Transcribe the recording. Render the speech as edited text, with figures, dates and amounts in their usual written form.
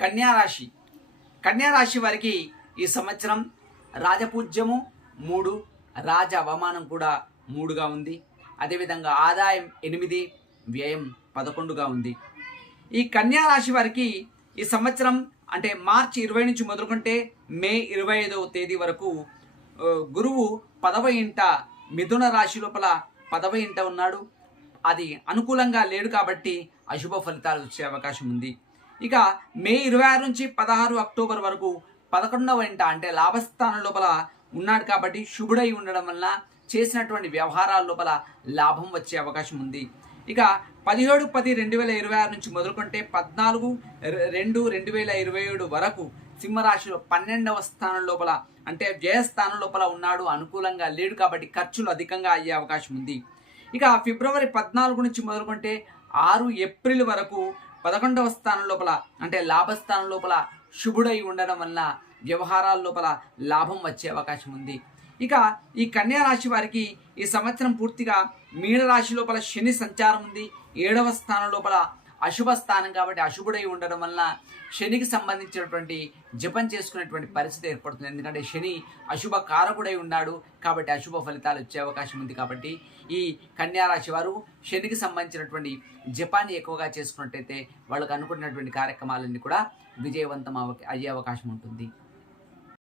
కన్యారాశి కన్యారాశి వారికి ఈ సంవత్సరం రాజపూజ్యము 3, రాజ అవమానం కూడా 3గా ఉంది. అదేవిధంగా ఆదాయం 8, వ్యయం 11గా ఉంది. ఈ కన్యారాశి వారికి ఈ సంవత్సరం అంటే మార్చి 20 నుంచి మొదలుకుంటే మే 25వ తేదీ వరకు గురువు 10వ ఇంట మిథున రాశి లోపల 10వ ఇంట ఉన్నాడు. అది అనుకూలంగా లేడు కాబట్టి అశుభ ఫలితాలు వచ్చే అవకాశం ఉంది. ఇక మే 26 నుంచి 16 అక్టోబర్ వరకు 11వ ఇంట అంటే లాభస్థానం లోపల ఉన్నాడు కాబట్టి శుభుడై ఉండడం వలన చేసినటువంటి వ్యవహారాల లోపల లాభం వచ్చే అవకాశం ఉంది. ఇక 17/10/2026 నుంచి మొదలుకుంటే 14/2/2027 వరకు సింహరాశిలో 12వ స్థానం లోపల అంటే వ్యయస్థానం లోపల ఉన్నాడు. అనుకూలంగా లేడు కాబట్టి ఖర్చులు అధికంగా అయ్యే అవకాశం ఉంది. ఇక ఫిబ్రవరి 14 నుంచి మొదలుకుంటే 6 ఏప్రిల్ వరకు 11వ స్థానం లోపల అంటే లాభస్థానం లోపల శుభుడై ఉండడం వలన వ్యవహారాల లోపల లాభం వచ్చే అవకాశం ఉంది. ఇక ఈ కన్యా రాశి వారికి ఈ సంవత్సరం పూర్తిగా మీనరాశి లోపల శని సంచారం ఉంది. 7వ స్థానం లోపల అశుభ స్థానం కాబట్టి అశుభుడై ఉండడం వలన శనికి సంబంధించినటువంటి జపం చేసుకునేటువంటి పరిస్థితి ఏర్పడుతుంది. ఎందుకంటే శని అశుభ కారకుడై ఉన్నాడు కాబట్టి అశుభ ఫలితాలు వచ్చే అవకాశం ఉంది. కాబట్టి ఈ కన్యా రాశి వారు శనికి సంబంధించినటువంటి జపాన్ని ఎక్కువగా చేసుకున్నట్టయితే వాళ్ళకు అనుకున్నటువంటి కార్యక్రమాలన్నీ కూడా విజయవంతం అయ్యే అవకాశం ఉంటుంది.